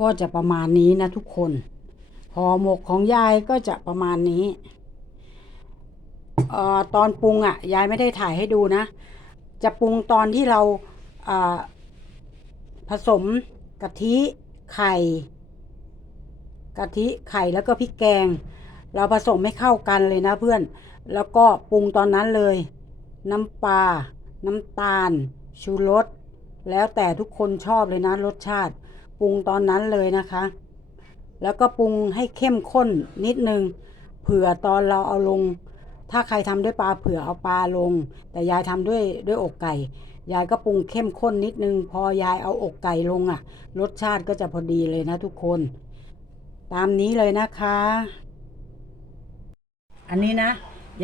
ก็จะประมาณนี้นะทุกคนห่อหมกของยายก็จะประมาณนี้เอ่อตอนปรุงอะ่ะ ยายไม่ได้ถ่ายให้ดูนะ จะปรุงตอนที่เราอ่าผสมกะทิไข่กะทิไข่แล้วก็พริกแกง เราผสมให้เข้ากันเลยนะเพื่อน แล้วก็ปรุงตอนนั้นเลย น้ำปลาน้ำตาล ชูรสแล้วแต่ทุกคนชอบเลยนะรสชาติ ปรุงตอนนั้นเลยนะคะ แล้วก็ปรุงให้เข้มข้นนิดนึง เผื่อตอนเราเอาลง ถ้าใครทำด้วยปลาเผื่อเอาปลาลง แต่ยายทำด้วยด้วยอกไก่ ยายก็ปรุงเข้มข้นนิดนึง พอยายเอาอกไก่ลงอะ รสชาติก็จะพอดีเลยนะทุกคน ตามนี้เลยนะคะ อันนี้นะ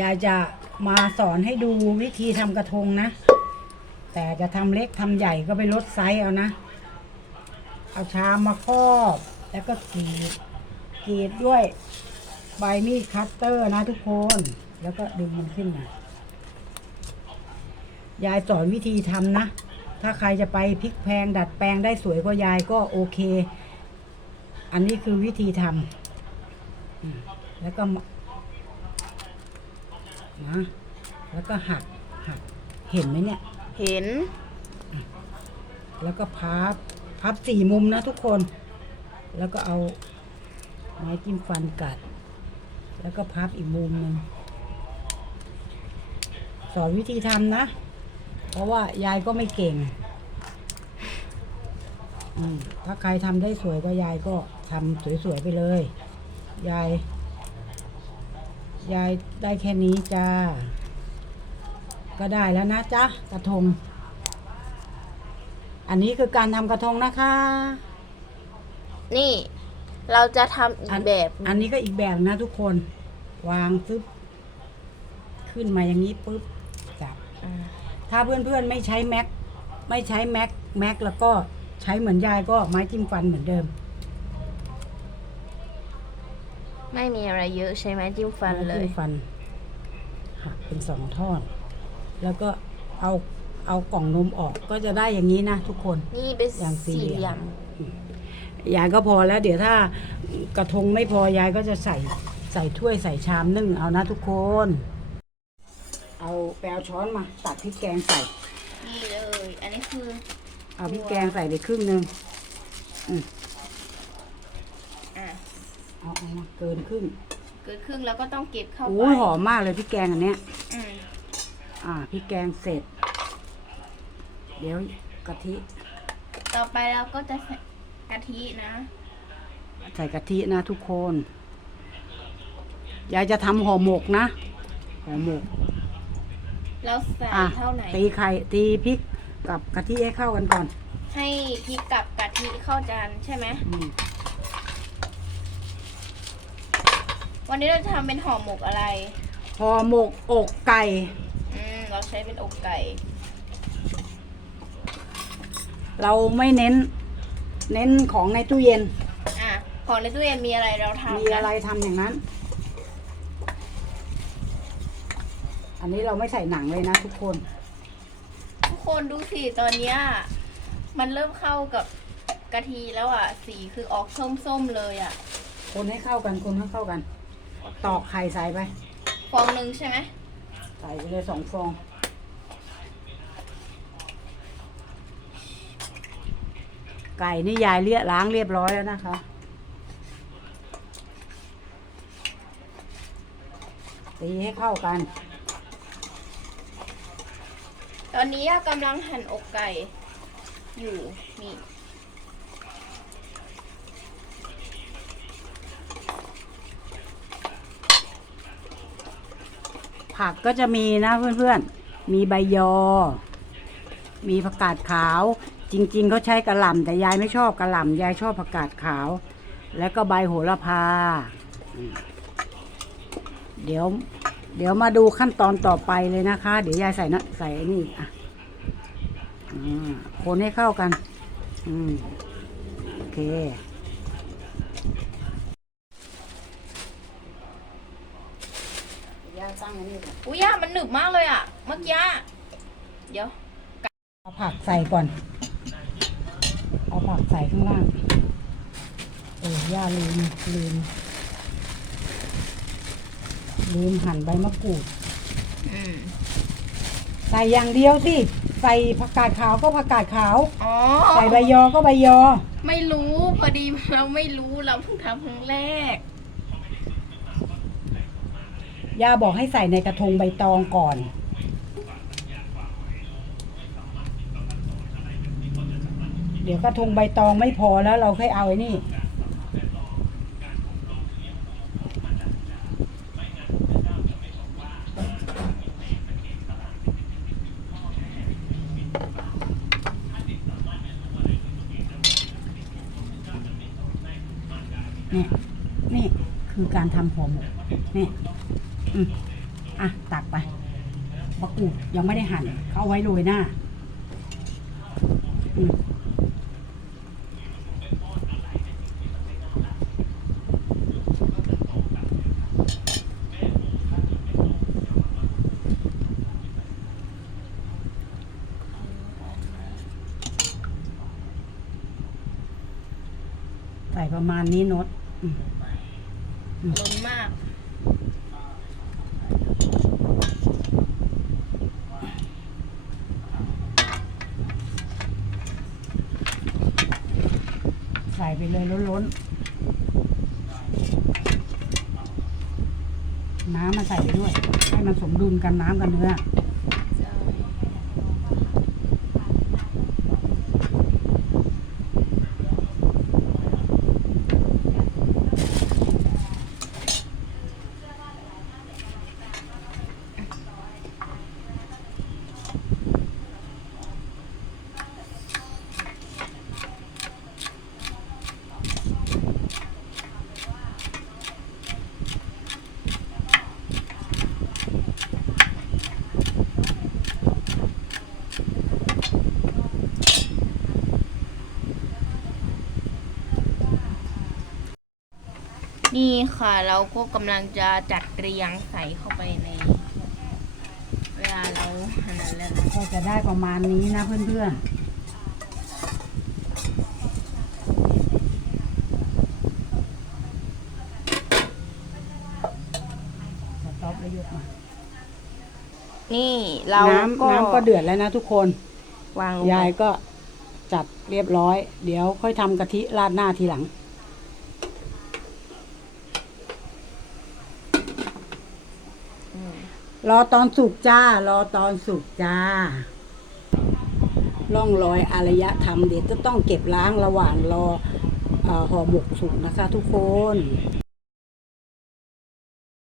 ยายจะมาสอนให้ดูวิธีทำกระทงนะ แต่จะทำเล็กทำใหญ่ก็ไปลดไซส์เอานะ เอาชามมาครอบ แล้วก็กรีดกรีดด้วยใบมีดคัตเตอร์นะทุกคน แล้วก็ดึงมันขึ้นมายายสอนวิธีทำนะ ถ้าใครจะไปพลิกแพลงดัดแปลงได้สวยกว่ายายก็โอเค อันนี้คือวิธีทำอืมแล้วก็มานะแล้วก็หักหักเห็นไหมเนี่ย เห็น แล้วก็พับ พับสี่มุมนะทุกคน แล้วก็เอาไม้จิ้มฟันกัด แล้วก็พับอีกมุมหนึ่งสอนวิธีทำนะ เพราะว่ายายก็ไม่เก่งอืมถ้าใครทำได้สวยก็ยายก็ทำสวยๆไปเลย ยาย ยายได้แค่นี้จ้า ก็ได้แล้วนะจ๊ะกระทง อันนี้คือการทำกระทงนะคะ นี่เราจะทำอีอักนแบบ อันนี้ก็อีกแบบนะทุกคน วางปึ๊บขึ้นมาอย่างนี้ปึ๊บจับอ่าถ้าเพื่อนๆไม่ใช้แม็กไม่ใช้แม็กแม็กแล้วก็ใช้เหมือนยายก็ไม้จิ้มฟันเหมือนเดิม ไม่มีอะไรเยอะใช่ไหมจิ้มฟันเลไม้ยจิ้มฟันหักเป็นสองท่อน แล้วก็เอา เอากล่องนมออกก็จะได้อย่างนี้นะทุกคน นี่เป็นอย่างสี่สี่เหเหลี่ลี่ยยมมยายก็พอแล้ว เดี๋ยวถ้ากระทงไม่พอยายก็จะใส่ใส่ถ้วยใส่ชามนึ่งเอานะทุกคน เอาแปลช้อนมาตักพริกแกงใส่ นี่เลย อันนี้คือเอาพริกแกงใส่ไปครึ่งหนึ่งอืมอะเอาเอามาเกินครึ่งเกินครึ่งแล้วก็ต้องเก็บเข้าไปโอ้ยหอมมากเลยพริกแกงอันเนี้ย อืมอ่าพริกแกงเสร็จ เดี๋ยวกะทิ ต่อไปเราก็จะใส่กะทินะ ใส่กะทินะทุกคน ยายจะทำห่อหมกนะห่อหมกเราใส่อะเท่าไหนตีไข่ตีพริกกับกะทิให้เข้ากันก่อน ให้พริกกับกะทิเข้าจานใช่ไหมอืมวันนี้เราจะทำเป็นห่อหมกอะไร ห่อหมกอกไก่ อืมเราใช้เป็นอกไก่ เราไม่เน้น เน้นของในตู้เย็น อะของในตู้เย็นมีอะไรเราทำมีอะไรทำอย่างนั้น อันนี้เราไม่ใส่หนังเลยนะทุกคน ทุกคนดูสิตอนเนี้ยมันเริ่มเข้ากับกะทิแล้วอะ สีคือออกส้มๆเลยอะ คนให้เข้ากันคนให้เข้ากัน ตอกไข่ใส่ไป ฟองหนึ่งใช่ไหม ใส่ไปเลยสองฟอง ไก่นี่ยายเลียล้างเรียบร้อยแล้วนะคะ ตีให้เข้ากัน ตอนนี้ย่ากำลังหั่นอกไก่ อยู่นี่ผักก็จะมีนะเพื่อนๆ มีใบยอ มีผักกาดขาว จริง ๆเขาใช้กระหล่ำแต่ยายไม่ชอบกระหล่ำยายชอบผักกาดขาว แล้วก็ใบโหระพาอืมเดี๋ยว เดี๋ยวมาดูขั้นตอนต่อไปเลยนะคะ เดี๋ยวยายใส่นะใส่ไอ้นี่อะอ่าคนให้เข้ากัน อืมโอเคยายตั้งอันนี้ก่อนอุ้ยย่ามันหนึบมากเลยอะ เมื่อกี้ เดี๋ยว เอาผักใส่ก่อนเอา ผักใส่ข้างล่างเออย่าลืมลืม ลืมหั่นใบมะกรูดอืมใส่อย่างเดียวสิ ใส่ผักกาดขาวก็ผักกาดขาว อ๋อใส่ใบยอก็ใบยอ ไม่รู้พอดีเราไม่รู้เราเพิ่งทำครั้งแรก ย่าบอกให้ใส่ในกระทงใบตองก่อน เดี๋ยวกระทงใบตองไม่พอแล้วเราค่อยเอาไอ้นี่ นี่ นี่คือการทำห่อหมนี่อืมอะ ตักไปมะกรูดยังไม่ได้หั่นเขาเอาไว้โรยหน้าอืม ประมาณนี้นดอืมล้นมาก ใส่ไปเลยล้นๆ น้ำมาใส่ไปด้วย ให้มันสมดุลกันน้ำกับเนื้อ นี่ค่ะเราก็กำลังจะจัดเรียงใส่เข้าไปใน เวลาเราอันนั้นแล้วนะก็จะได้ประมาณนี้นะเพื่อนๆสต๊อปแล้วยกมานี่เราน้ำน้ำก็เดือดแล้วนะทุกคน วางลงไป ยายก็จัดเรียบร้อย เดี๋ยวค่อยทำกะทิราดหน้าทีหลัง อืม รอตอนสุกจ้า รอตอนสุกจ้า ร่องรอยอารยธรรมเดี๋ยวจะต้องเก็บล้างระหว่างรอเออห่อหมกสุกนะคะทุกคน